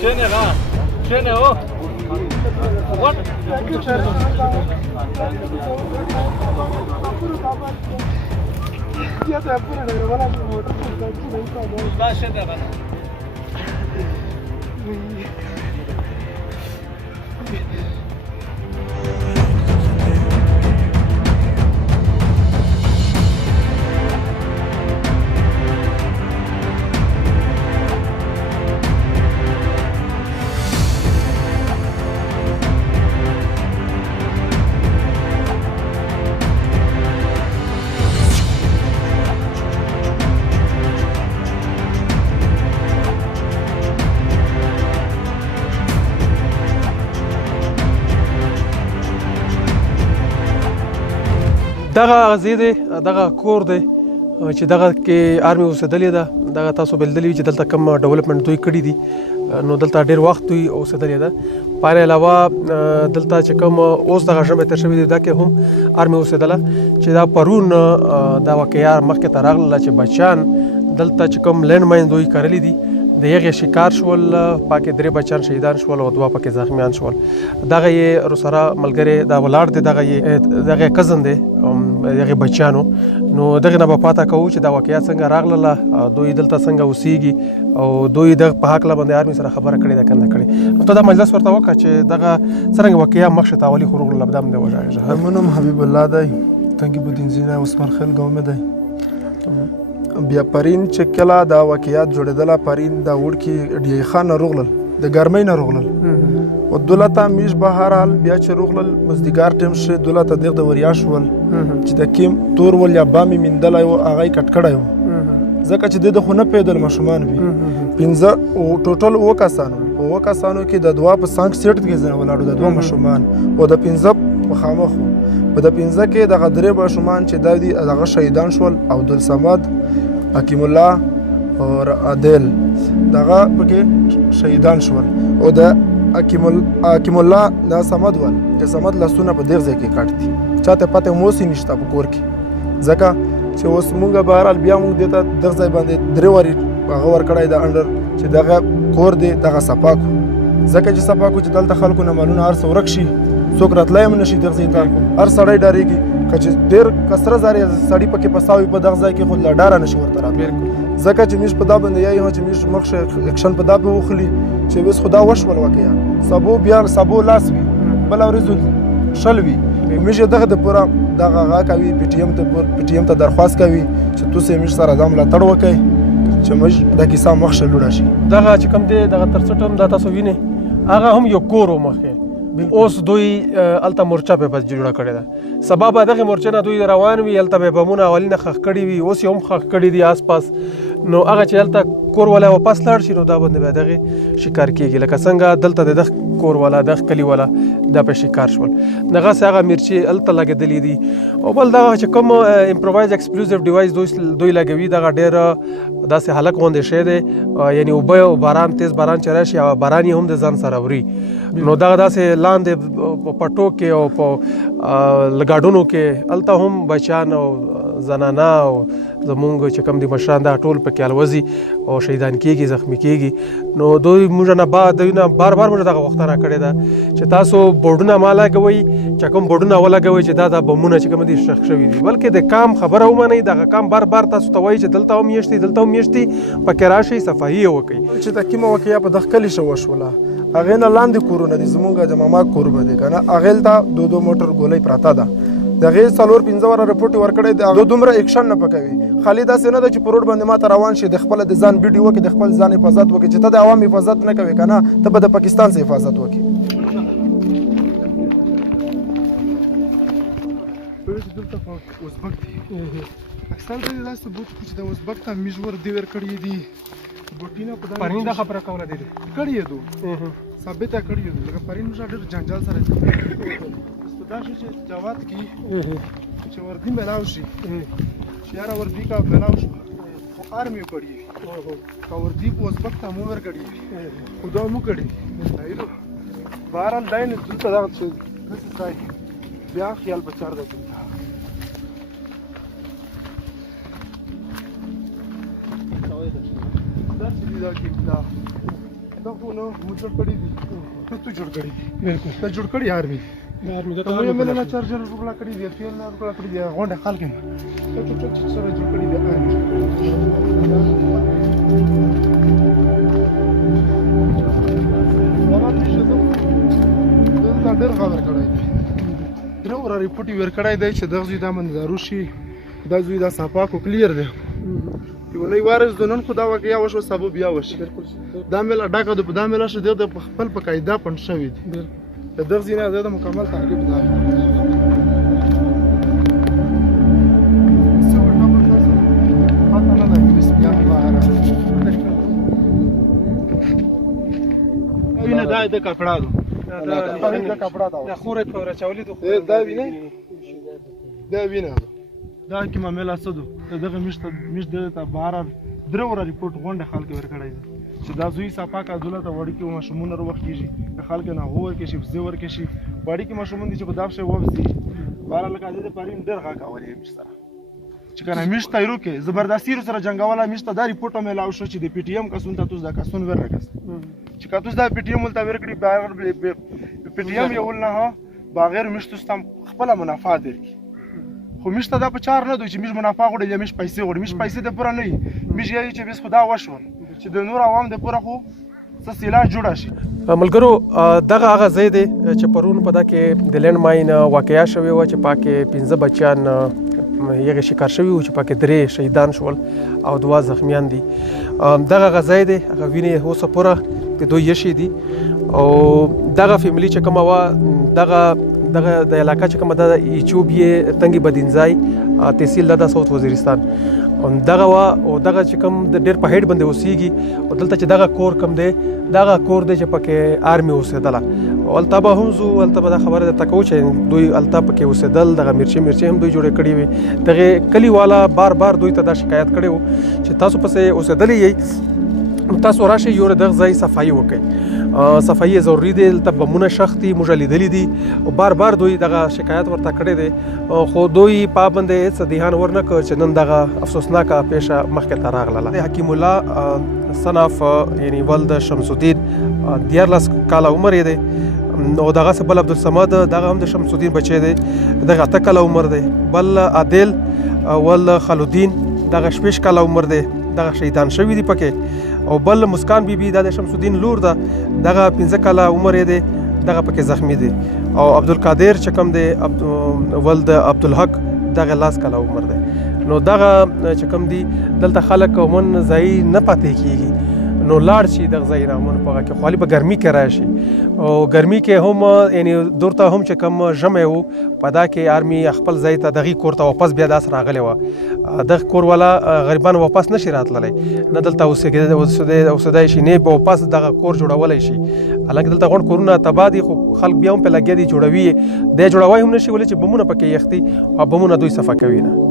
Schöne Ra. Schöne Ho. What? دغه غزې دی دغه کور دی چې دغه کې آرمي اوسېدلې ده دغه تاسو بلدلی چې دلته کوم ډیولپمنټ دوی کړي دي نو دلته ډېر وخت دوی اوسېدلې ده په علاوه دلته چې کوم اوس دغه ژبه تر شوې ده دا کې هم آرمي اوسېدله چې دا پرون دا واقعیا مخکې ته راغله چې بچیان دلته چې کوم لینډ ماین دوی کرلی دي د هغې شکار شول پاکې 3 بچیان شهیدان شول او 2 پکې زخمیان شول دغه یې رسره ملګری دا ولاړ دی دغه کزن دی دغه بچیانو نو دغه نه به پاته کوو چې دا واقعیت څنګه راغله دوی دلته څنګه اوسېږي او دوی د په هکله باندې آرمي سره خبره کړې ده که نه کړې نو ته دا مجلس ورته وکړه چې دغه څرنګه واقعیا مخشې ته اولي خروغ لبدم دی وژاژه منم حبیب الله دی تنگی بودین زینه عثمان خیل ګومه دی بیا پرین چې کله دا واقعیات جوړېدله پرین دا وړکي ډی خان روغلل د ګرمۍ نه روغلل او دولته میش بهرحال بیا چې روغلل مزدګار ټیم شه دولته دغه د وریا شول چې د کیم تور ول یا بامي مندلای او هغه کټ کړای و ځکه چې د خونه پیدل مشمان وي 15 او ټوټل وکاسانو کې د 2 په سانک سیټ کې ځنه ولاړو د 2 مشمان او د 15 مخامخ په د 15 کې د غدرې مشمان چې دغه شهیدان شول او عبد الصمد حکیم الله او عادل دغه پکې شهیدان شول او د حکیم الله د صمد ول د صمد لاسونه په دغه ځای کې کاټتي چاته پته موسی نشته په کور کې ځکه چې اوس مونږه بهرال بیا مونږ دته دغه ځای باندې 3 واری هغه ور کړای د انډر چې دغه کور دی دغه صفاکو ځکه چې صفاکو چې دلته خلکو نه مالونه هر څو ورک شي څوک راتلای هم نشي دغه ځای ته هر سړی ډارېږي که چې ډېر کسره زارې سړي پکې پساوي په دغه ځای کې خو له ډاره نشي ورته راتلی ځکه چې موږ په دا باندې یایو چې موږ مخشه اکشن په دا پې وخلي چې بس خدا وشول واقعیا سبو لاس وي بله ورځ شل وي موږ دغه د پوره دغه هغه کوي پی ټي ایم ته درخواست کوي چې تاسو موږ سره دا ملاتړ وکړئ چې موږ د کیسه مخشه لوړه شي دغه چې کوم دی دغه تر څټ هم دا تاسو وینئ هغه هم یو کور و مخکې اوس دوی الته مورچه په بس جوړه کړې ده سبا به دغه مورچه نه دوی روان وي الته به بمونه اولینه خښ کړي وي اوس یې هم خښ کړي دي آس پاس نو هغه چې هلته کور والا واپس لاړ شي نو دا باندې به دغې شکار کېږي لکه څنګه دلته د دغه کور والا دغه کلي والا دا په شکار شول دغسې هغه مرچې هلته لګېدلې دي او بل دغه چې کوم امپرووایز ایکسپلوزیو ډیوایس دوی لګوي دغه ډېر داسې هلک غوندې شی دی یعنې اوبه او باران تیز باران چې راشي او باران یې هم د ځان سره وړي نو دغه داسې لاندې په ټوک کې او په لګاډونو کې هلته هم بچیان او زنانه او زمونږ چې کوم دي مشران دا ټول پکې الوځي او شهیدان کېږي زخمي کېږي نو دوی موږ نه بار موږ دغه غوښتنه کړې ده چې تاسو بورډونه ما لګوئ چې کوم بورډونه ولګوئ چې دا بمونه چې کوم دي ښخ شوي دي بلکې د کام خبره ومنئ دغه کام بار تاسو ته وایي چې دلته هم میشتي پکې راشئ صفایي یې وکړئ چې د کومه واقعیا په دغه کلي شوه شوله هغې نه لاندې کورونه دي زمونږ د ماما کور به دی که نه هغې ته 2 موټر ګولۍ پراته ده د هغې 4-5 واره رپورټ یې ورکړی د هغه دومره ایکشن نه پکوي خالي داسې نه ده چې په روډ باندې ما ته روان شي د خپله د ځان ویډیو وکړي د خپل ځان حفاظت وکړي چې ته د عوام حفاظت نه کوې که نه ته به د پاکستان څخه حفاظت وکړي پاکستان ته دا ثبوت چې د ازبک ته میژور دی ورکړي دي بوټینه په پرین دا خبره کوله دي کړی دو ثابت کړی دو لکه پرین مجا ډېر جنجال سره دا شي چې جواد کی چې وردی ملاو شي چې یاره وردی کا ملاو شي خو آرمي کړی او وردی په ازبک ته مو ورکړي خدا مو کړی ایلو بهرحال داین دلته دا څه ځای بیا خیال بچار ده دا کې دا خو نو موږ جوړ کړی دي ته جوړ کړی دي بالکل ته جوړ کړی آرمي ته مې ملنه چارجر ټوکړه کړی دی تیل نه ټوکړه کړی دی غونډه خلک ته سره جوړ کړی دی دا ډېر خبر کړی دی درو را ریپورټ ور کړی دی چې دغه زوی دا منځارو شي دا زوی دا صفاکو کلیر دی ولې وارث د نن خو دا واقعیا وشو سبب بیا وشي دا مل ډاکه د دا مل شو د خپل په قاعده پند شوی دی د دغه ځینې زیاده مکمل تعقیب ده وینه دا د کپڑا دو دا کپڑا دا خورې په راچولې دا وینه دا وینه دا کی معاملہ سدو دغه مشت ته بهر درو ریپورت غونډه خلک ورکړای دي چې دا زوی صفا کا دولت وړي کې مشمون وروخ کیږي خلک نه هو کې شي زور کې شي وړي کې مشمون دي چې په داف شي وبسي بهر لکه دې پرین ډېر غا کاوري مشتره چې کنه مشت تیرو کې زبردستی سره جنگواله مشت دا ریپورت مې لاو شو چې د پی ټی ایم کسون ته توس دا کسون ورکس چې کاتوس دا پی ټی ایم ولته ورکړي بهر پی ټی ایم یو نه بغیر مشت استم خپل منافع درکې خو مشته دا په چار نه دوی چې مش منافع غوړي یا مش پیسې غوړي مش پیسې د پوره نه مش یی چې بس خدا وشول چې د نور عوام د پوره خو څه سیلا جوړه شي ملګرو دغه هغه ځای دی چې پرون په دا کې د لینډ ماین واقعیا شوې وه چې پاکې 15 بچیان یغه شکار شوي وو چې پاکې 3 شهیدان شول او 2 زخمیان دي دغه هغه ځای دی هغه وینې اوسه پوره د دوی یشي دي او دغه فیملی چې کومه وه دغه د علاقه چې کومه د ایچوب یې تنګي بدینځای تحصیل د ساوث وزیرستان دغه وا او دغه چې کوم د ډېر په هیډ باندې اوسېږي او دلته چې دغه کور کم دی دغه کور دی چې پکې آرمي اوسېدله او هلته به هم ځو هلته به دا خبره درته کوو چې دوی هلته پکې اوسېدل دغه مرچې هم دوی جوړې کړې وې دغې کلیواله بار دوی ته دا شکایت کړی و چې تاسو پسې اوسېدلی یئ تاسو راشئ یو دغه ځای صفایي وکړئ صفایي ضروري دی دلته بمونه شختی موږ لیدلی دي او بار دوی دغه شکایت ورته کړی دی خو دوی پابندې هېڅ دهان ورنه کړ چې نن دغه افسوسناکه پیښه مخکې ته راغله حکیم الله صنف یعنی ولد شمس الدین 14 کاله عمر یې دی او دغسې بل عبدالصمد دغه هم د شمس الدین بچی دی دغه 8 کاله عمر دی بل عادل ولد خالدین دغه 6 کاله عمر دی دغه شهیدان شوي دي پکې او بل مسکان بیبي دا د شمس الدین لور ده دغه 15 کاله عمر یې دی دغه پکې زخمی دی او عبدالقادر چې کوم دی ولد عبدالحق دغه 10 کاله عمر دی نو دغه چې کوم دی دلته خلک عموماً ځای نه پاتې کیږي نو لاړ شي دغه ځای نه عموماً په هغه کې خالي په ګرمي کې راشي او ګرمي کې هم یعنی دورته هم چې کوم ژمی و په دا کې آرمي خپل ځای ته دغې کور ته واپس بیا داس راغلی وه دغه کور والا غریبان واپس نشي راتللی نه دلته اوسېدی شي نه به واپس دغه کور جوړولی شي حالانکه دلته غونډ کورونه تباه دي خو خلک بیا هم پې لګیا دي جوړوي یې دی جوړوی هم نشي ولی چې بمونه پکې یختی او بمونه دوی صفا کوي نه